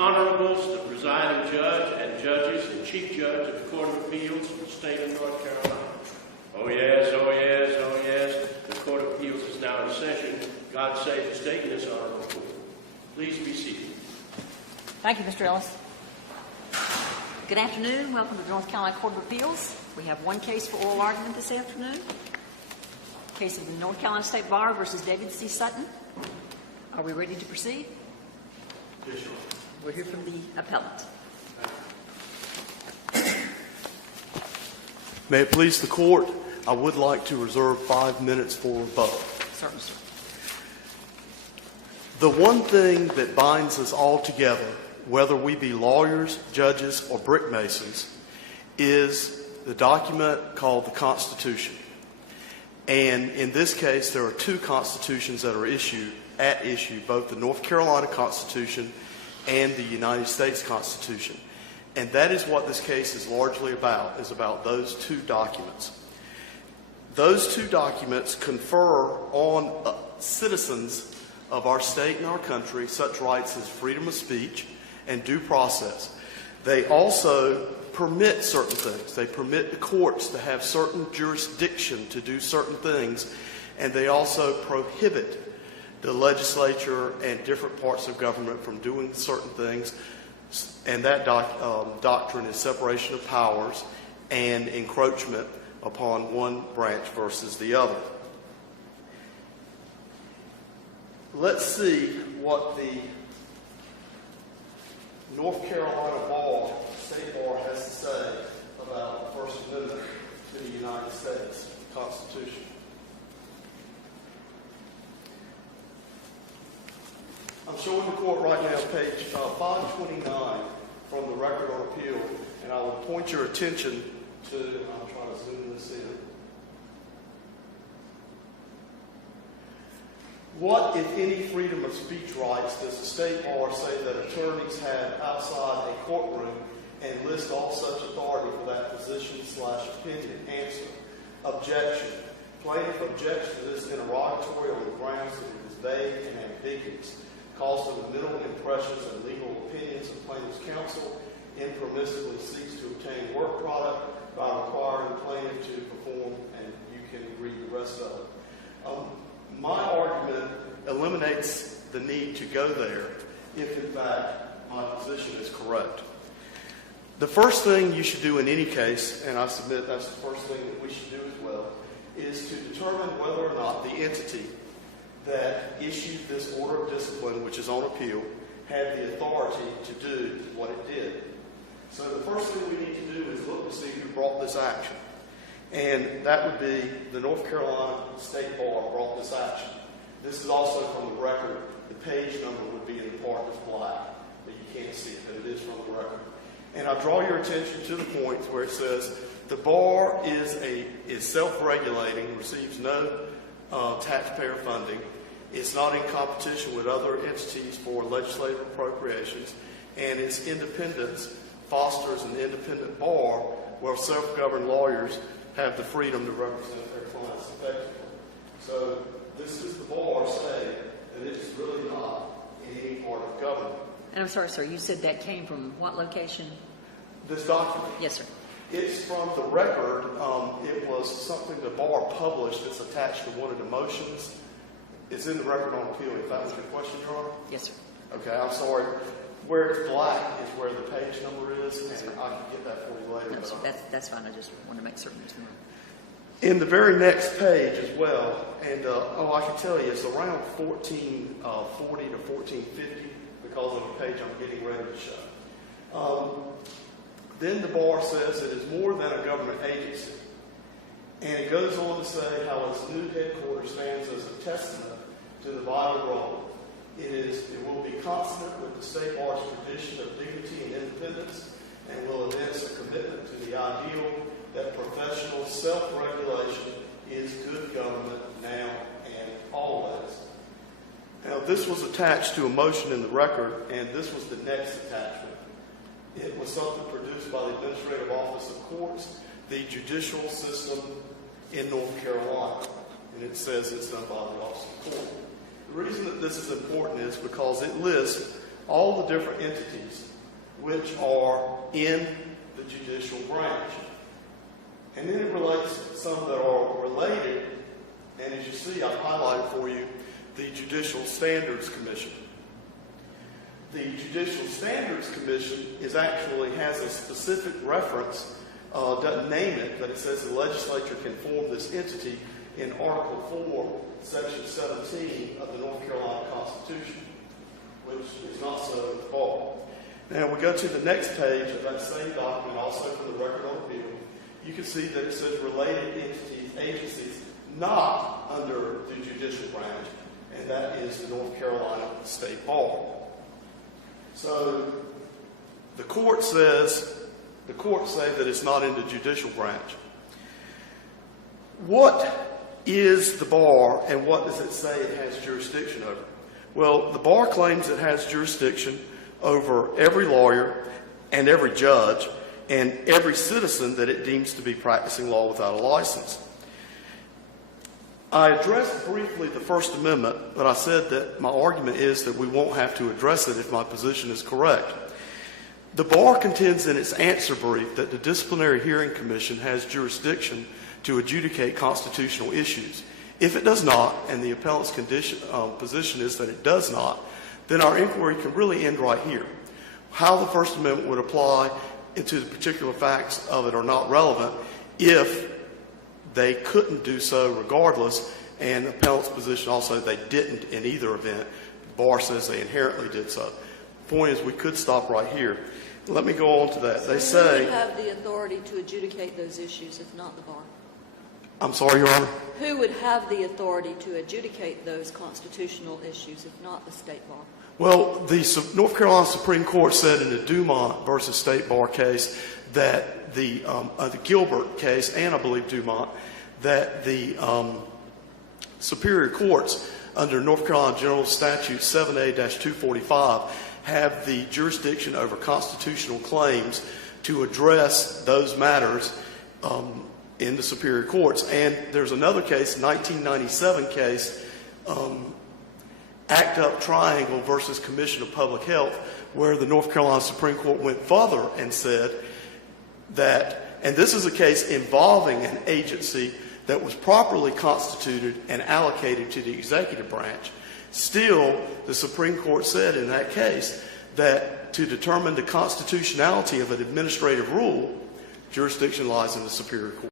Honorables, the presiding judge and judges and chief judge of the Court of Appeals for the state of North Carolina. Oh yes, oh yes, oh yes. The Court of Appeals is now in session. God save the state and this honorable court. Please be seated. Thank you, Mr. Ellis. Good afternoon. Welcome to the North Carolina Court of Appeals. We have one case for oral argument this afternoon. Case of the North Carolina State Bar versus David C. Sutton. Are we ready to proceed? Yes, Your Honor. We'll hear from the appellant. May it please the court, I would like to reserve 5 minutes for rebuttal. Certainly, sir. The one thing that binds us all together, whether we be lawyers, judges, or brick masons, is the document called the Constitution. And in this case, there are two constitutions that are at issue, both the North Carolina Constitution and the United States Constitution. And that is what this case is largely about, is about those two documents. Those two documents confer on citizens of our state and our country such rights as freedom of speech and due process. They also permit certain things. They permit the courts to have certain jurisdiction to do certain things, and they also prohibit the legislature and different parts of government from doing certain things, and that doctrine is separation of powers and encroachment upon one branch versus the other. Let's see what the North Carolina State Bar has to say about the First Amendment to the United States Constitution. I'm showing the court right now page 529 from the record on appeal, and I will point your attention to, I'm trying to zoom this in. What, if any, freedom of speech rights does the State Bar say that attorneys have outside a courtroom, and list all such authority for that position/opinion? Answer. Objection. Plaintiff objects to this interrogatory on the grounds that it is vague and ambiguous, calls for the mental impressions and legal opinions of plaintiff's counsel, impermissibly seeks to obtain work product by requiring the plaintiff to perform, and you can read the rest of it. My argument eliminates the need to go there if, in fact, my position is correct. The first thing you should do in any case, and I submit that's the first thing that we should do as well, is to determine whether or not the entity that issued this order of discipline, which is on appeal, had the authority to do what it did. So the first thing we need to do is look to see who brought this action. And that would be the North Carolina State Bar brought this action. This is also from the record. The page number would be in the part that's black, but you can't see it, but it is from the record. And I draw your attention to the point where it says the bar is self-regulating, receives no taxpayer funding. It's not in competition with other entities for legislative appropriations, and its independence fosters an independent bar where self-governed lawyers have the freedom to represent their clients effectively. So this is the bar saying that it is really not in any part of government. And I'm sorry, sir, you said that came from what location? This document? Yes, sir. It's from the record. It was something the bar published. It's attached to one of the motions. It's in the record on appeal. If that was your question, Your Honor? Yes, sir. Okay, I'm sorry. Where it's black is where the page number is, and I can get that for you later. No, sir, that's fine. I just want to make certain it's not. In the very next page as well, and I can tell you, it's around 1440 to 1450 because of the page I'm getting ready to show. Then the bar says it is more than a government agency. And it goes on to say how its new headquarters stands as a testament to the vital role. It will be consonant with the State Bar's tradition of dignity and independence, and will evince a commitment to the ideal that professional self-regulation is good government now and always. Now, this was attached to a motion in the record, and this was the next attachment. It was something produced by the Administrative Office of Courts, the judicial system in North Carolina. And it says it's done by the Office of Court. The reason that this is important is because it lists all the different entities which are in the judicial branch. And then it relates some that are related, and as you see, I've highlighted for you the Judicial Standards Commission. The Judicial Standards Commission has a specific reference, doesn't name it, but it says the legislature can form this entity in Article 4, Section 17 of the North Carolina Constitution, which is not so at the bar. Now we go to the next page of that same document, also for the record on appeal. You can see that it says related entities, agencies not under the judicial branch, and that is the North Carolina State Bar. So the court say that it's not in the judicial branch. What is the bar, and what does it say it has jurisdiction over? Well, the bar claims it has jurisdiction over every lawyer and every judge and every citizen that it deems to be practicing law without a license. I addressed briefly the First Amendment, but I said that my argument is that we won't have to address it if my position is correct. The bar contends in its answer brief that the Disciplinary Hearing Commission has jurisdiction to adjudicate constitutional issues. If it does not, and the appellant's position is that it does not, then our inquiry can really end right here. How the First Amendment would apply to the particular facts of it are not relevant if they couldn't do so regardless, and the appellant's position also they didn't in either event. The bar says they inherently did so. The point is we could stop right here. Let me go on to that. They say... Who would have the authority to adjudicate those issues if not the bar? I'm sorry, Your Honor? Who would have the authority to adjudicate those constitutional issues if not the state bar? Well, the North Carolina Supreme Court said in the Dumont versus State Bar case that the Gilbert case, and I believe Dumont, that the superior courts under North Carolina General Statute 7A-245 have the jurisdiction over constitutional claims to address those matters in the superior courts. And there's another case, 1997 case, Act Up Triangle versus Commission of Public Health, where the North Carolina Supreme Court went further and said that, and this is a case involving an agency that was properly constituted and allocated to the executive branch. Still, the Supreme Court said in that case that to determine the constitutionality of an administrative rule, jurisdiction lies in the superior court.